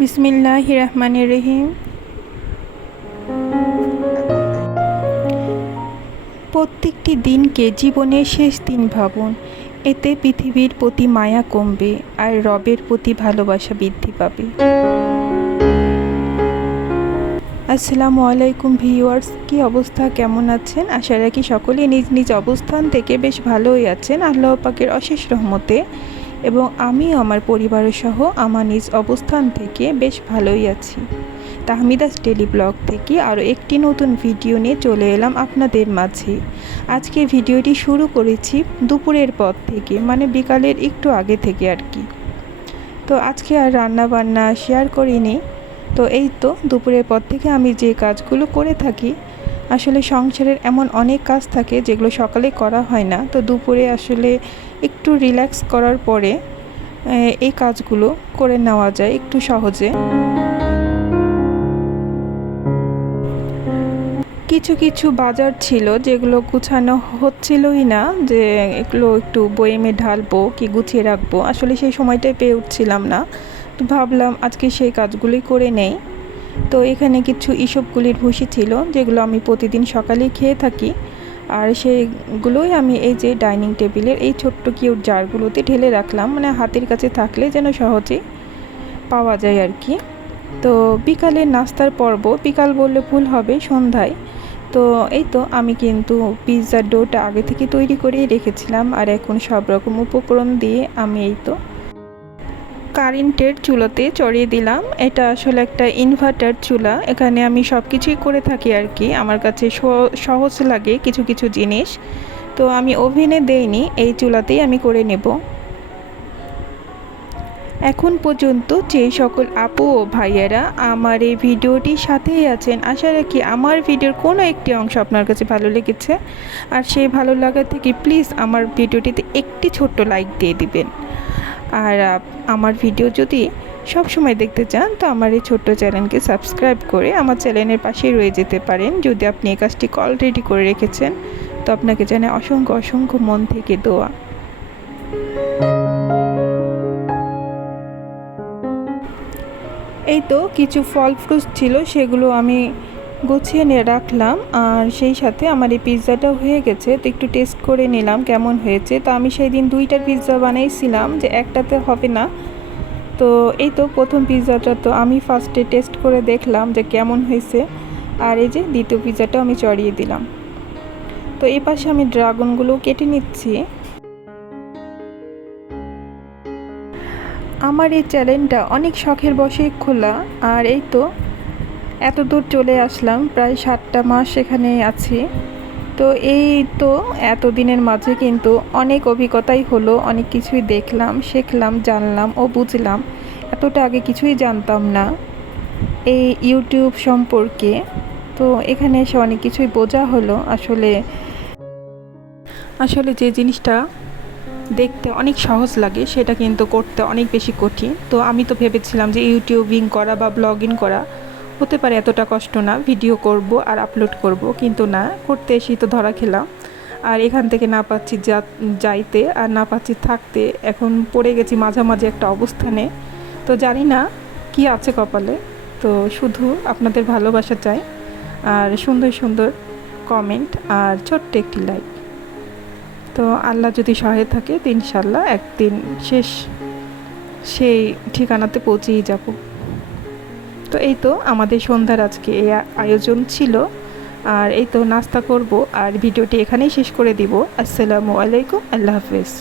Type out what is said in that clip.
বিসমিল্লাহির রহমানির রহিম। প্রত্যেকটি দিনকে জীবনের শেষ দিন ভাবুন, এতে পৃথিবীর প্রতি মায়া কমবে আর রবের প্রতি ভালোবাসা বৃদ্ধি পাবে। আসসালামু আলাইকুম ভিউয়ার্স, কি অবস্থা, কেমন আছেন? আশা রাখি সকলেই নিজ নিজ অবস্থান থেকে বেশ ভালোই আছেন আল্লাহ পাকের অশেষ রহমতে, এবং আমিও আমার পরিবারের সহ আমার নিজ অবস্থান থেকে বেশ ভালোই আছি। তাহমিদাস ডেলি ব্লগ থেকে আরও একটি নতুন ভিডিও নিয়ে চলে এলাম আপনাদের মাঝে। আজকে ভিডিওটি শুরু করেছি দুপুরের পর থেকে, মানে বিকালের একটু আগে থেকে আর কি। তো আজকে আর রান্না বান্না শেয়ার করিনি। তো এই তো দুপুরের পর থেকে আমি যে কাজগুলো করে থাকি, আসলে সংসারের এমন অনেক কাজ থাকে যেগুলো সকালে করা হয় না, তো দুপুরে আসলে একটু রিল্যাক্স করার পরে এই কাজগুলো করে নেওয়া যায় একটু সহজে। কিছু কিছু বাজার ছিল যেগুলো গুছানো হচ্ছিলই না, যে এগুলো একটু বয়েমে ঢালবো কি গুছিয়ে রাখবো, আসলে সেই সময়টাই পেয়ে উঠছিলাম না। তো ভাবলাম আজকে সেই কাজগুলোই করে নেই। তো এখানে কিছু ইসবগুলির ভুসি ছিল যেগুলো আমি প্রতিদিন সকালে খেয়ে থাকি, আর সেগুলোই আমি এই যে ডাইনিং টেবিলের এই ছোট্ট কিউট জারগুলোতে ঢেলে রাখলাম, মানে হাতের কাছে থাকলে যেন সহজেই পাওয়া যায় আর কি। তো বিকালের নাস্তার পর্ব, বিকাল বললে ভুল হবে, সন্ধ্যায়। তো এই তো আমি কিন্তু পিৎজার ডোটা আগে থেকে তৈরি করেই রেখেছিলাম, আর এখন সব রকম উপকরণ দিয়ে আমি এই তো কারেন্টের চুলোতে চড়িয়ে দিলাম। এটা আসলে একটা ইনভার্টার চুলা, এখানে আমি সব কিছুই করে থাকি আর কি। আমার কাছে সহজ লাগে কিছু কিছু জিনিস, তো আমি ওভেনে দেইনি, এই চুলাতেই আমি করে নেব। এখন পর্যন্ত যে সকল আপু ও ভাইয়েরা আমার এই ভিডিওটির সাথেই আছেন, আশা রাখি আমার ভিডিওর কোনো একটি অংশ আপনার কাছে ভালো লেগেছে, আর সেই ভালো লাগা থেকে প্লিজ আমার ভিডিওটিতে একটি ছোট্ট লাইক দিয়ে দিবেন। আর আমার ভিডিও যদি সব সময় দেখতে চান, তো আমার এই ছোট্ট চ্যানেলকে সাবস্ক্রাইব করে আমার চ্যানেলের পাশেই রয়ে যেতে পারেন। যদি আপনি এই কাজটি অলরেডি করে রেখেছেন, তো আপনাকে জানাই অসংখ্য অসংখ্য মন থেকে দোয়া। এই তো কিছু ফল ফ্রুট ছিল, সেগুলো আমি গুছিয়ে নিয়ে রাখলাম, আর সেই সাথে আমার এই পিৎজাটাও হয়ে গেছে। তো একটু টেস্ট করে নিলাম কেমন হয়েছে। তো আমি সেই দিন 2টা পিৎজা বানাইছিলাম, যে একটাতে হবে না। তো এই তো প্রথম পিৎজাটা তো আমি ফার্স্টে টেস্ট করে দেখলাম যে কেমন হয়েছে, আর এই যে দ্বিতীয় পিৎজাটাও আমি চড়িয়ে দিলাম। তো এই পাশে আমি ড্রাগনগুলো কেটে নিচ্ছি। আমার এই চ্যানেলটা অনেক শখের বশেই খোলা, আর এই তো এত দূর চলে আসলাম, প্রায় 7টা মাস এখানে আছি। তো এই তো এতদিনের মাঝে কিন্তু অনেক অভিজ্ঞতাই হলো, অনেক কিছুই দেখলাম, শিখলাম, জানলাম ও বুঝলাম। এতটা আগে কিছুই জানতাম না এই ইউটিউব সম্পর্কে। তো এখানে এসে অনেক কিছুই বোঝা হলো। আসলে যে জিনিসটা দেখতে অনেক সহজ লাগে, সেটা কিন্তু করতে অনেক বেশি কঠিন। তো আমি তো ভেবেছিলাম যে ইউটিউবিং করা বা ব্লগিং করা হতে পারে এতটা কষ্ট না, ভিডিও করব আর আপলোড করব, কিন্তু না, করতে এসেই তো ধরা খেলাম। আর এখান থেকে না পাচ্ছি যাইতে, আর না পাচ্ছি থাকতে, এখন পড়ে গেছি মাঝামাঝি একটা অবস্থানে। তো জানি না কি আছে কপালে। তো শুধু আপনাদের ভালোবাসা চাই, আর সুন্দর সুন্দর কমেন্ট, আর ছোট্ট একটি লাইক। তো আল্লাহ যদি সহায় থাকে, তো ইনশাল্লাহ একদিন সেই ঠিকানাতে পৌঁছেই যাব। তো এই তো আমাদের সন্ধ্যার আজকে এই আয়োজন ছিল, আর এই তো নাস্তা করব, আর ভিডিওটি এখানেই শেষ করে দিব। আসসালামু আলাইকুম, আল্লাহ হাফেজ।